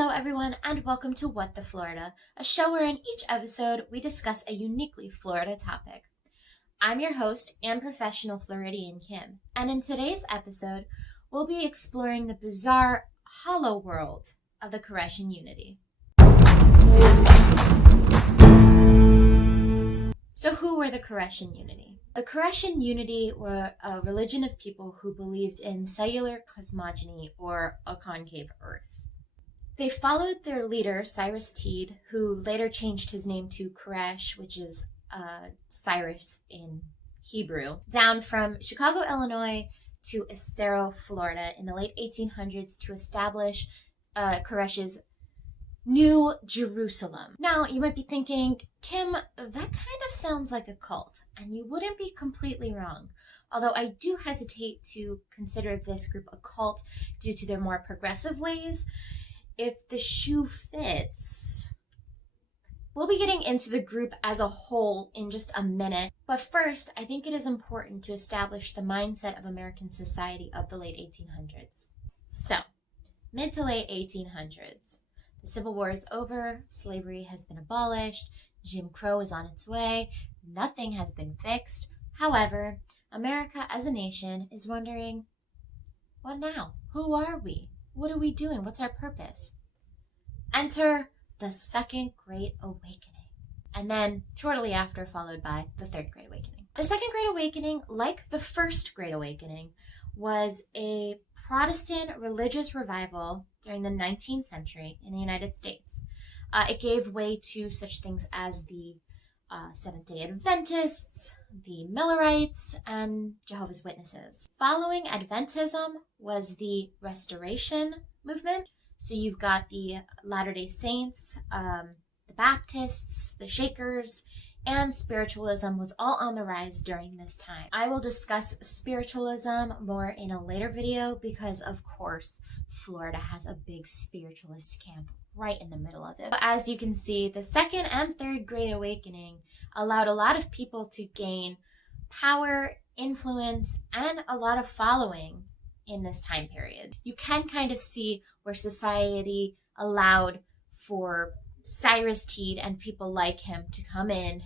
Hello everyone and welcome to What the Florida, a show where in each episode we discuss a uniquely Florida topic. I'm your host and Professional Floridian Kim, and in today's episode we'll be exploring the bizarre, hollow world of the Koreshan Unity. So who were the Koreshan Unity? The Koreshan Unity were a religion of people who believed in cellular cosmogeny, or a concave Earth. They followed their leader, Cyrus Teed, who later changed his name to Creche, which is Cyrus in Hebrew, down from Chicago, Illinois to Estero, Florida in the late 1800s to establish Koresha's New Jerusalem. Now, you might be thinking, Kim, that kind of sounds like a cult, and you wouldn't be completely wrong. Although I do hesitate to consider this group a cult due to their more progressive ways. If the shoe fits. We'll be getting into the group as a whole in just a minute, but first, I think it is important to establish the mindset of American society of the late 1800s. So, mid to late 1800s. The Civil War is over, slavery has been abolished, Jim Crow is on its way, nothing has been fixed. However, America as a nation is wondering, what now? Who are we? What are we doing? What's our purpose? Enter the Second Great Awakening. And then, shortly after, followed by the Third Great Awakening. The Second Great Awakening, like the First Great Awakening, was a Protestant religious revival during the 19th century in the United States. It gave way to such things as the Seventh-day Adventists, the Millerites, and Jehovah's Witnesses. Following Adventism was the Restoration movement. So you've got the Latter-day Saints, the Baptists, the Shakers, and spiritualism was all on the rise during this time. I will discuss spiritualism more in a later video because, of course, Florida has a big spiritualist camp right in the middle of it. As you can see, the Second and Third Great Awakening allowed a lot of people to gain power, influence, and a lot of following in this time period. You can kind of see where society allowed for Cyrus Teed and people like him to come in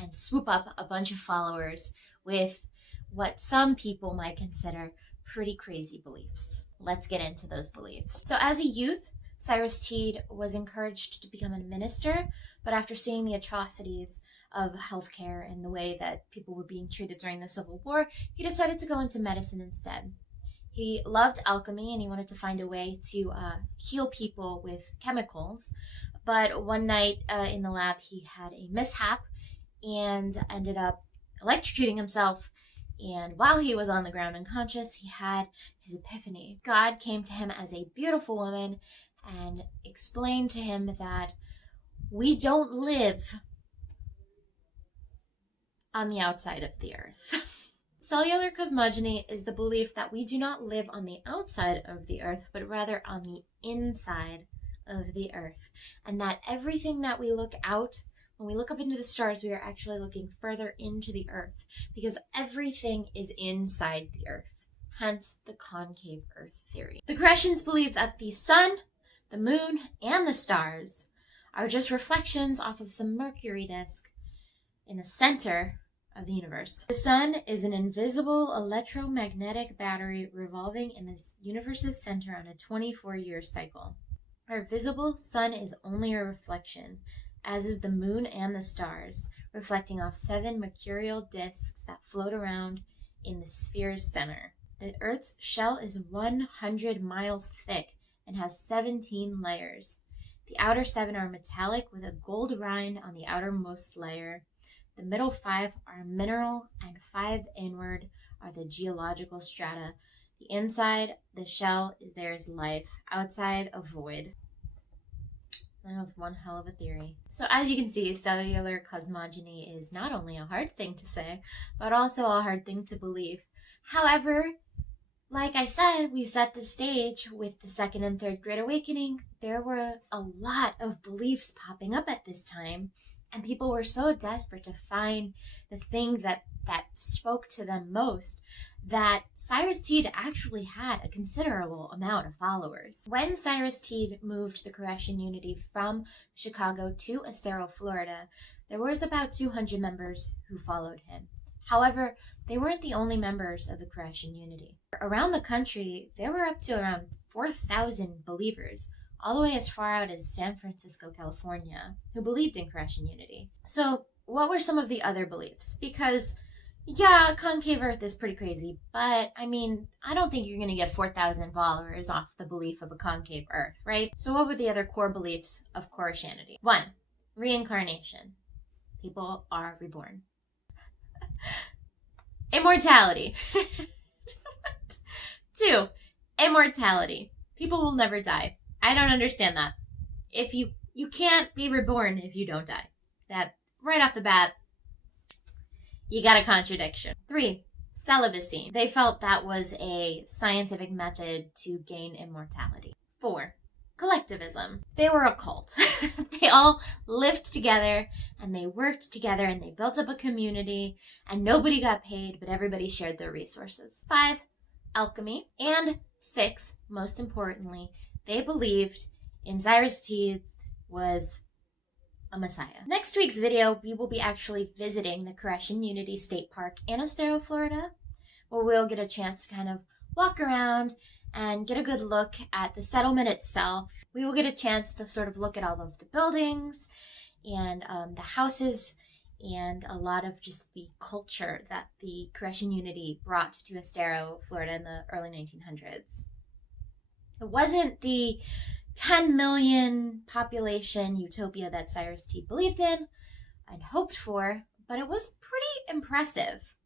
and swoop up a bunch of followers with what some people might consider pretty crazy beliefs. Let's get into those beliefs. So as a youth, Cyrus Teed was encouraged to become a minister, but after seeing the atrocities of healthcare and the way that people were being treated during the Civil War, he decided to go into medicine instead. He loved alchemy and he wanted to find a way to heal people with chemicals, but one night in the lab he had a mishap and ended up electrocuting himself. And while he was on the ground unconscious, he had his epiphany. God came to him as a beautiful woman and explained to him that we don't live on the outside of the earth. Cellular cosmogeny is the belief that we do not live on the outside of the earth, but rather on the inside of the earth. And that everything that we look out, when we look up into the stars, we are actually looking further into the earth because everything is inside the earth. Hence the concave earth theory. The Koreshans believe that the sun, the moon, and the stars are just reflections off of some Mercury disk in the center of the universe. The sun is an invisible electromagnetic battery revolving in the universe's center on a 24-year cycle. Our visible sun is only a reflection, as is the moon and the stars, reflecting off 7 mercurial disks that float around in the sphere's center. The Earth's shell is 100 miles thick and has 17 layers. The outer 7 are metallic with a gold rind on the outermost layer. The middle 5 are mineral, and 5 inward are the geological strata. The inside, the shell, there is life. Outside, a void. That was one hell of a theory. So as you can see, cellular cosmogeny is not only a hard thing to say, but also a hard thing to believe. However, like I said, we set the stage with the Second and Third Great Awakening. There were a lot of beliefs popping up at this time, and people were so desperate to find the thing that that spoke to them most that Cyrus Teed actually had a considerable amount of followers. When Cyrus Teed moved the Koreshan Unity from Chicago to Estero, Florida, there was about 200 members who followed him. However, they weren't the only members of the Koreshan Unity. Around the country, there were up to around 4,000 believers, all the way as far out as San Francisco, California, who believed in Koreshan Unity. So, what were some of the other beliefs? Because, yeah, concave Earth is pretty crazy, but, I mean, I don't think you're going to get 4,000 followers off the belief of a concave Earth, right? So what were the other core beliefs of Koreshanity? 1. Reincarnation. People are reborn. Immortality. 2. Immortality. People will never die. I don't understand that. If you can't be reborn if you don't die. That, right off the bat, you got a contradiction. 3. Celibacy. They felt that was a scientific method to gain immortality. 4. Collectivism. They were a cult. They all lived together and they worked together and they built up a community and nobody got paid, but everybody shared their resources. 5. Alchemy. And 6, most importantly, they believed in Cyrus Teed was a messiah. Next week's video, we will be actually visiting the Koreshan Unity State Park in Estero, Florida, where we'll get a chance to kind of walk around and get a good look at the settlement itself. We will get a chance to sort of look at all of the buildings and the houses and a lot of just the culture that the Koreshan Unity brought to Estero, Florida in the early 1900s. It wasn't the 10 million population utopia that Cyrus Teed believed in and hoped for, but it was pretty impressive.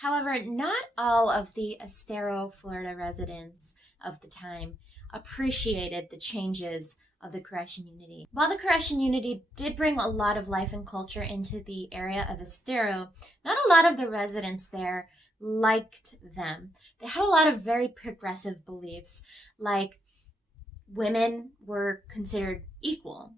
However, not all of the Estero, Florida residents of the time appreciated the changes of the Koreshan Unity. While the Koreshan Unity did bring a lot of life and culture into the area of Estero, not a lot of the residents there liked them. They had a lot of very progressive beliefs, like women were considered equal.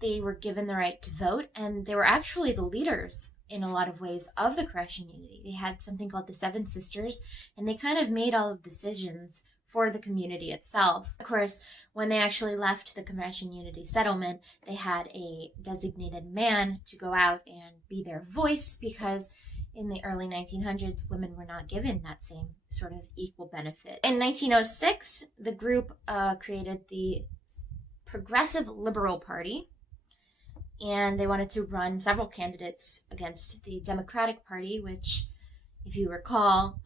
They were given the right to vote, and they were actually the leaders in a lot of ways of the Koreshan Unity. They had something called the Seven Sisters, and they kind of made all of the decisions for the community itself. Of course, when they actually left the Koreshan Unity settlement, they had a designated man to go out and be their voice, because in the early 1900s, women were not given that same sort of equal benefit. In 1906, the group created the Progressive Liberal Party, and they wanted to run several candidates against the Democratic Party, which, if you recall,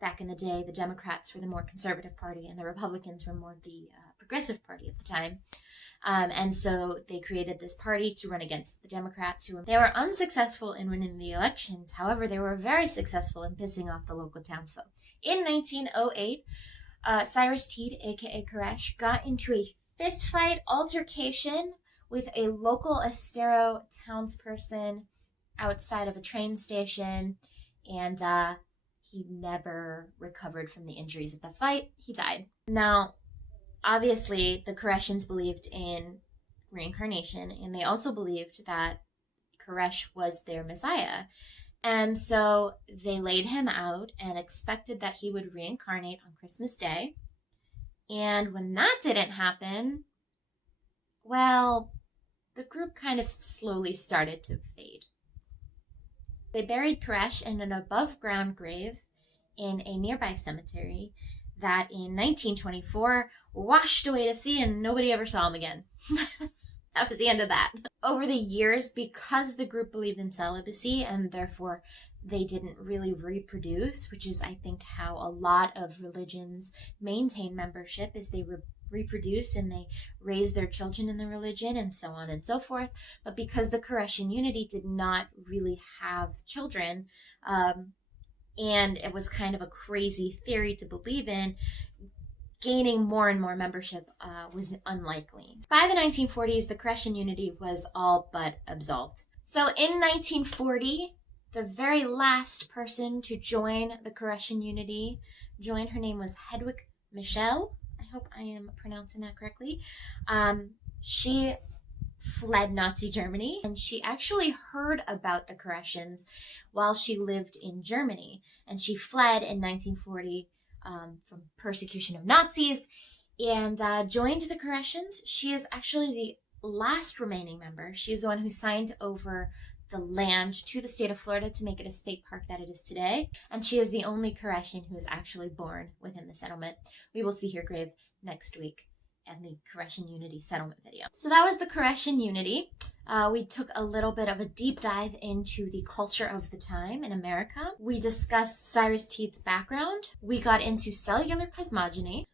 back in the day, the Democrats were the more conservative party and the Republicans were more the progressive party at the time. And so they created this party to run against the Democrats. They were unsuccessful in winning the elections. However, they were very successful in pissing off the local townsfolk. In 1908, Cyrus Teed, aka Creche, got into a fistfight altercation with a local Estero townsperson outside of a train station, and he never recovered from the injuries of the fight. He died. Now, obviously, the Koreshans believed in reincarnation, and they also believed that Creche was their messiah. And so they laid him out and expected that he would reincarnate on Christmas Day. And when that didn't happen, well, the group kind of slowly started to fade. They buried Creche in an above-ground grave in a nearby cemetery that in 1924 washed away to sea and nobody ever saw him again. That was the end of that. Over the years, because the group believed in celibacy and therefore they didn't really reproduce, which is, I think, how a lot of religions maintain membership, is they reproduce and they raise their children in the religion and so on and so forth. But because the Koreshan Unity did not really have children, and it was kind of a crazy theory to believe in, gaining more and more membership was unlikely. By the 1940s, the Koreshan Unity was all but absolved. So in 1940, the very last person to join the Koreshan Unity joined. Her name was Hedwig Michel. I hope I am pronouncing that correctly. She fled Nazi Germany, and she actually heard about the Koreshans while she lived in Germany, and she fled in 1940 from persecution of Nazis and joined the Koreshans. She is actually the last remaining member. She is the one who signed over the land to the state of Florida to make it a state park that it is today, and she is the only Koreshan who is actually born within the settlement. We will see her grave next week in the Koreshan Unity settlement video. So that was the Koreshan Unity. We took a little bit of a deep dive into the culture of the time in America. We discussed Cyrus Teed's background. We got into cellular cosmogeny.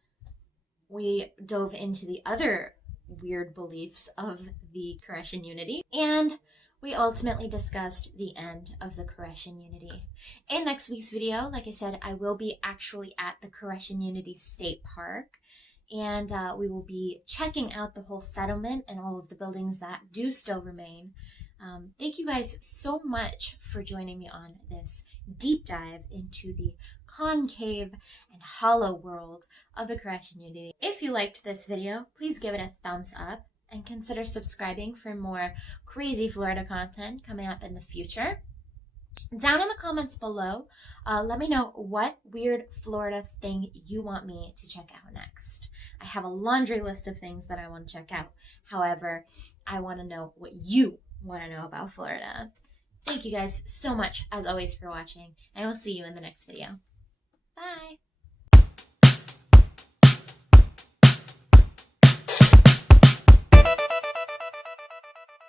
We dove into the other weird beliefs of the Koreshan Unity. And we ultimately discussed the end of the Koreshan Unity. In next week's video, like I said, I will be actually at the Koreshan Unity State Park, and we will be checking out the whole settlement and all of the buildings that do still remain. Thank you guys so much for joining me on this deep dive into the concave and hollow world of the Koreshan Unity. If you liked this video, please give it a thumbs up and consider subscribing for more crazy Florida content coming up in the future. Down in the comments below, let me know what weird Florida thing you want me to check out next. I have a laundry list of things that I want to check out. However, I want to know what you want to know about Florida. Thank you guys so much, as always, for watching, and I will see you in the next video.